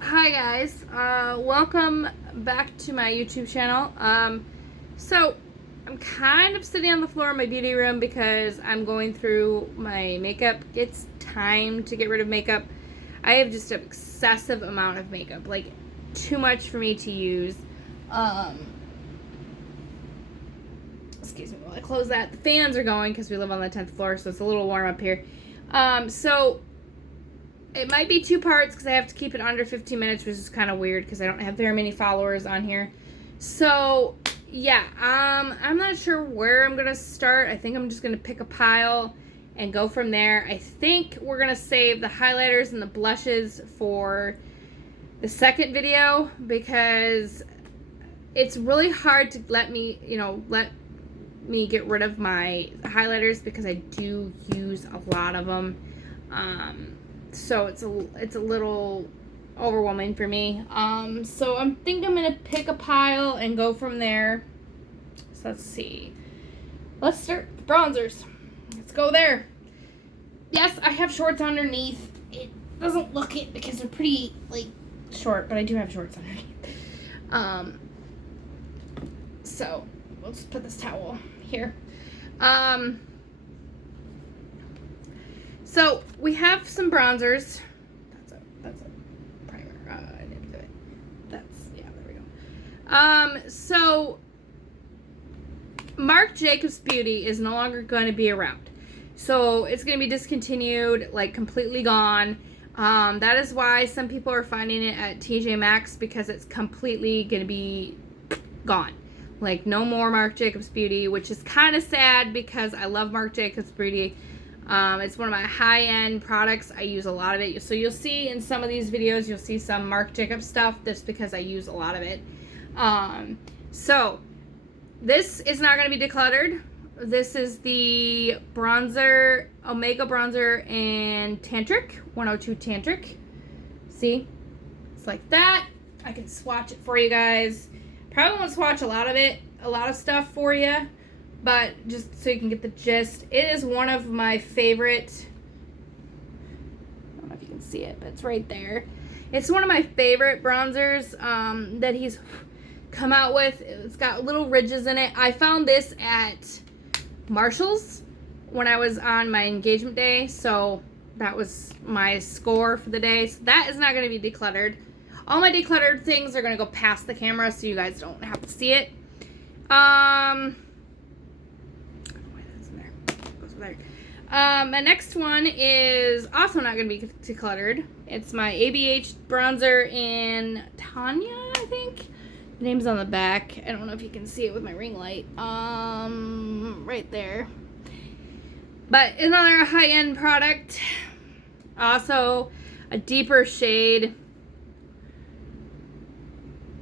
Hi guys, welcome back to my YouTube channel. So I'm kind of sitting on the floor in my beauty room because I'm going through my makeup. It's time to get rid of makeup. I have just an excessive amount of makeup, like too much for me to use. Excuse me while I close that. The fans are going because we live on the 10th floor, so it's a little warm up here. So it might be two parts because I have to keep it under 15 minutes, which is kind of weird because I don't have very many followers on here. So, yeah, I'm not sure where I'm going to start. I think I'm just going to pick a pile and go from there. I think we're going to save the highlighters and the blushes for the second video because it's really hard to let me get rid of my highlighters because I do use a lot of them. So it's a little overwhelming for me. So I think I'm gonna pick a pile and go from there. So let's see. Let's start with bronzers. Let's go there. Yes, I have shorts underneath. It doesn't look it because they're pretty short, but I do have shorts underneath. So let's put this towel here. So we have some bronzers. That's a primer. I didn't do it. There we go. So Marc Jacobs Beauty is no longer going to be around. So it's going to be discontinued, like completely gone. That is why some people are finding it at TJ Maxx because it's completely going to be gone. Like no more Marc Jacobs Beauty, which is kind of sad because I love Marc Jacobs Beauty. It's one of my high-end products. I use a lot of it. So you'll see in some of these videos, you'll see some Marc Jacobs stuff. That's because I use a lot of it. So this is not going to be decluttered. This is the bronzer, Omega Bronzer and Tantric, 102 Tantric. See? It's like that. I can swatch it for you guys. Probably won't swatch a lot of stuff for you. But just so you can get the gist, it is one of my favorite, I don't know if you can see it, but it's right there. It's one of my favorite bronzers that he's come out with. It's got little ridges in it. I found this at Marshall's when I was on my engagement day. So that was my score for the day. So that is not going to be decluttered. All my decluttered things are going to go past the camera so you guys don't have to see it. My next one is also not going to be decluttered. It's my ABH bronzer in Tanya, I think. The name's on the back. I don't know if you can see it with my ring light. Right there. But another high-end product. Also a deeper shade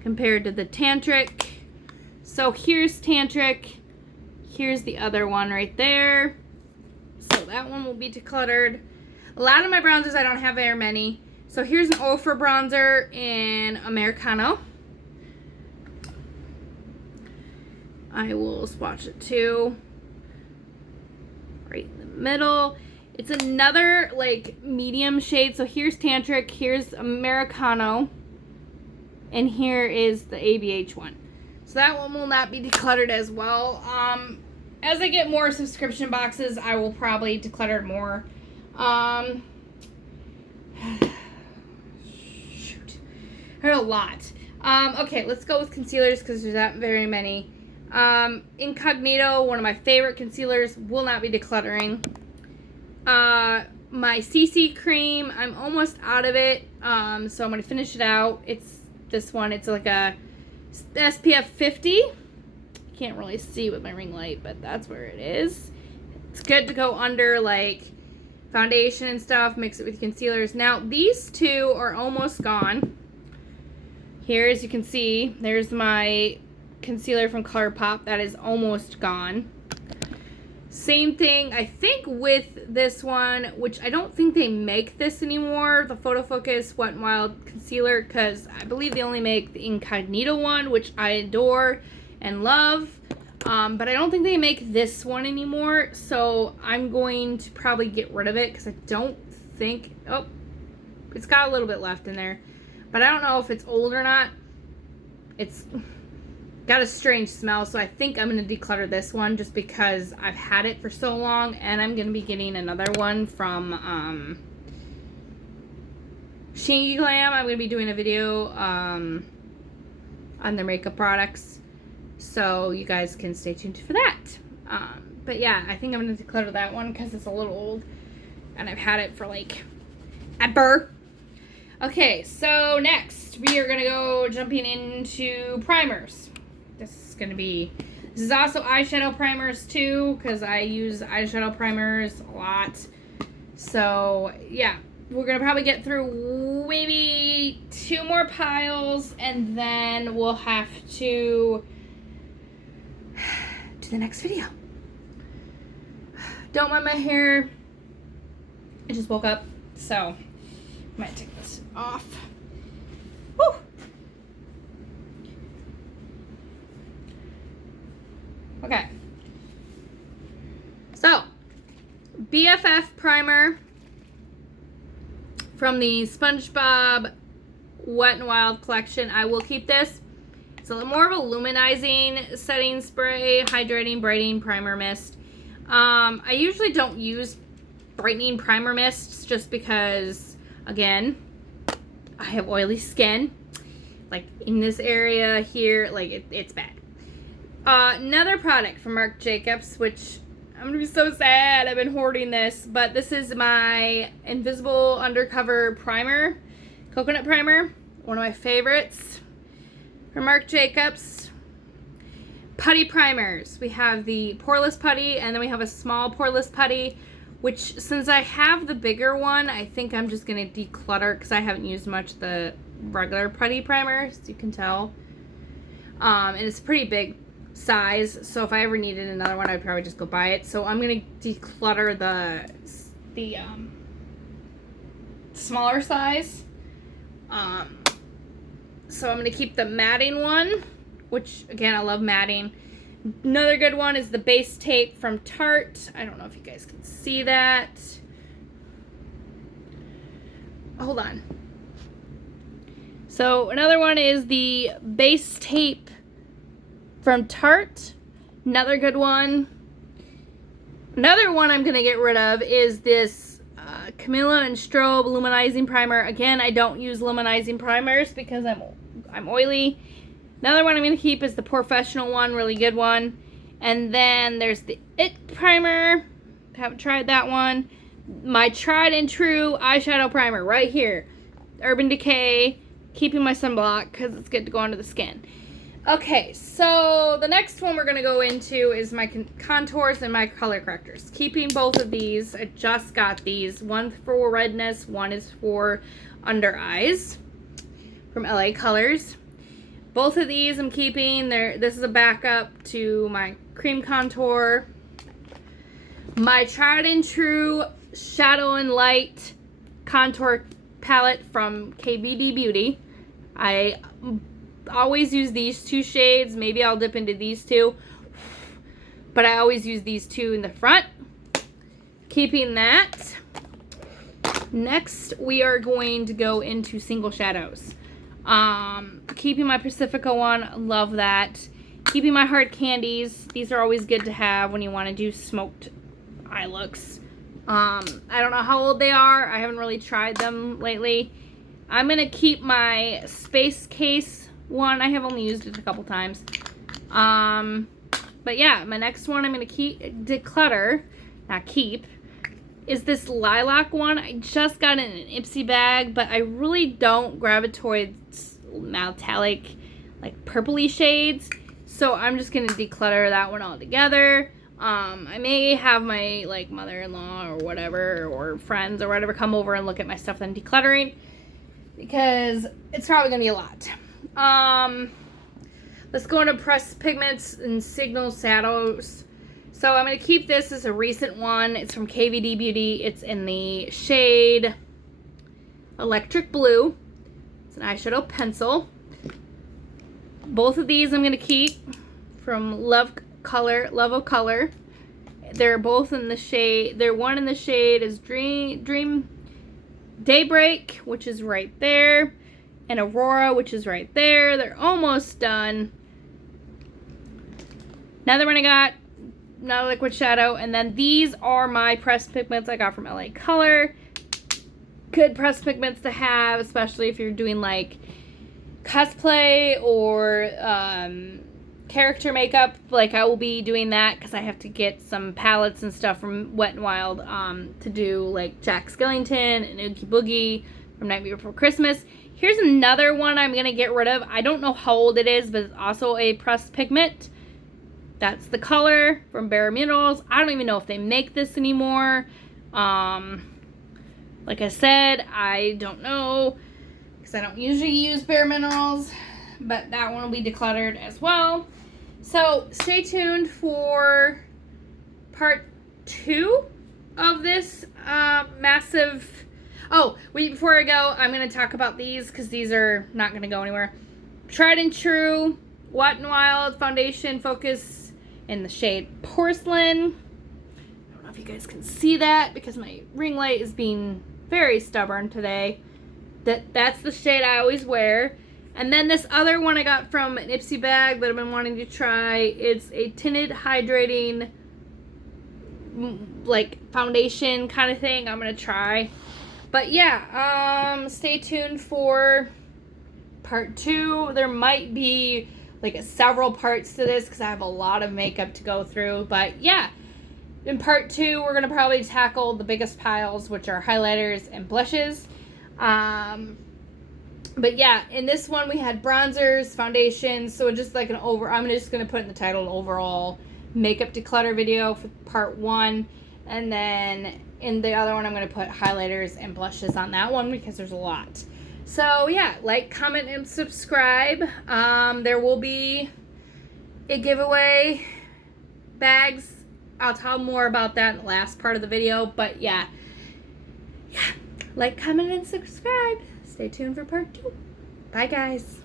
compared to the Tantric. So here's Tantric. Here's the other one right there. So that one will be decluttered. A lot of my bronzers, I don't have very many. So here's an Ofra bronzer in Americano. I will swatch it too. Right in the middle. It's another medium shade. So here's Tantric, here's Americano, and here is the ABH one. So that one will not be decluttered as well. As I get more subscription boxes, I will probably declutter more. Shoot. I have a lot. Okay, let's go with concealers because there's not very many. Incognito, one of my favorite concealers, will not be decluttering. My CC cream, I'm almost out of it. So I'm going to finish it out. It's this one. It's like a SPF 50. Can't really see with my ring light, but that's where it is. It's good to go under foundation and stuff, mix it with concealers. Now these two are almost gone. Here, as you can see, there's my concealer from ColourPop. That is almost gone. Same thing, I think, with this one, which I don't think they make this anymore, the Photo Focus Wet n Wild concealer, because I believe they only make the Incognito one, which I adore and love, but I don't think they make this one anymore, so I'm going to probably get rid of it because I don't think, oh, it's got a little bit left in there, but I don't know if it's old or not. It's got a strange smell, so I think I'm going to declutter this one just because I've had it for so long, and I'm going to be getting another one from Sheen Glam. I'm going to be doing a video on their makeup products, so you guys can stay tuned for that. But yeah, I think I'm going to declutter that one because it's a little old, and I've had it for like ever. Okay, so next we are going to go jumping into primers. This is also eyeshadow primers too, because I use eyeshadow primers a lot. So yeah, we're gonna probably get through maybe 2 more piles, and then we'll have to do the next video. Don't mind my hair, I just woke up, so I might take this off. Woo! Okay, so BFF primer from the SpongeBob Wet n Wild collection. I will keep this. It's a little more of a luminizing setting spray, hydrating, brightening primer mist. I usually don't use brightening primer mists just because, again, I have oily skin. Like in this area here, like it's bad. Another product from Marc Jacobs, which I'm gonna be so sad. I've been hoarding this, but this is my Invisible Undercover Primer, Coconut Primer, one of my favorites from Marc Jacobs. Putty primers. We have the poreless putty, and then we have a small poreless putty, which since I have the bigger one, I think I'm just gonna declutter because I haven't used much of the regular putty primer, as you can tell. And it's pretty big size, so if I ever needed another one, I'd probably just go buy it. So I'm gonna declutter the smaller size. So I'm gonna keep the matting one, which again, I love matting. Another good one is the base tape from Tarte. I don't know if you guys can see that. Hold on. So another one is the base tape from Tarte. Another good one. Another one I'm going to get rid of is this Camilla and Strobe Luminizing Primer. Again, I don't use luminizing primers because I'm oily. Another one I'm going to keep is the Professional one, really good one. And then there's the It Primer. Haven't tried that one. My tried and true eyeshadow primer right here. Urban Decay. Keeping my sunblock because it's good to go under the skin. Okay, so the next one we're going to go into is my contours and my color correctors. Keeping both of these. I just got these. One for redness, one is for under eyes from LA Colors. Both of these I'm keeping. This is a backup to my cream contour. My tried and true Shadow and Light contour palette from KVD Beauty. I always use these 2 shades. Maybe I'll dip into these 2, but I always use these 2 in the front. Keeping that. Next, we are going to go into single shadows. Keeping my Pacifica one. Love that. Keeping my hard candies. These are always good to have when you want to do smoked eye looks. I don't know how old they are. I haven't really tried them lately. I'm going to keep my Space Case one. I have only used it a couple times. But yeah, my next one I'm going to declutter, not keep, is this lilac one. I just got it in an Ipsy bag, but I really don't gravitate towards metallic, like purpley shades. So I'm just going to declutter that one altogether. I may have my like mother-in-law or whatever, or friends or whatever, come over and look at my stuff that I'm decluttering, because it's probably going to be a lot. Let's go into Pressed Pigments and Signal Shadows. So I'm going to keep this as a recent one. It's from KVD Beauty. It's in the shade Electric Blue. It's an eyeshadow pencil. Both of these I'm going to keep from Love of Color. They're both in the shade. One in the shade is Dream Daybreak, which is right there. and Aurora, which is right there. They're almost done. Another one I got, another liquid shadow, and then these are my pressed pigments I got from LA Color. Good pressed pigments to have, especially if you're doing like cosplay or character makeup. Like I will be doing that because I have to get some palettes and stuff from Wet n Wild to do like Jack Skellington and Oogie Boogie from Nightmare Before Christmas. Here's another one I'm going to get rid of. I don't know how old it is, but it's also a pressed pigment. That's the color from Bare Minerals. I don't even know if they make this anymore. Like I said, I don't know because I don't usually use Bare Minerals, but that one will be decluttered as well. So stay tuned for part 2 of this massive... Oh, wait, before I go, I'm going to talk about these because these are not going to go anywhere. Tried and True Wet n Wild Foundation Focus in the shade Porcelain. I don't know if you guys can see that because my ring light is being very stubborn today. That's the shade I always wear. And then this other one I got from an Ipsy bag that I've been wanting to try. It's a tinted hydrating like foundation kind of thing I'm going to try. But yeah, stay tuned for part 2. There might be like several parts to this because I have a lot of makeup to go through. But yeah, in part 2, we're going to probably tackle the biggest piles, which are highlighters and blushes. But yeah, in this one we had bronzers, foundations, so just like I'm just going to put in the title an overall makeup declutter video for part 1. And then in the other one I'm going to put highlighters and blushes on that one because there's a lot. So yeah, like, comment, and subscribe. There will be a giveaway bags. I'll tell more about that in the last part of the video. But yeah, like, comment, and subscribe. Stay tuned for part 2. Bye, guys.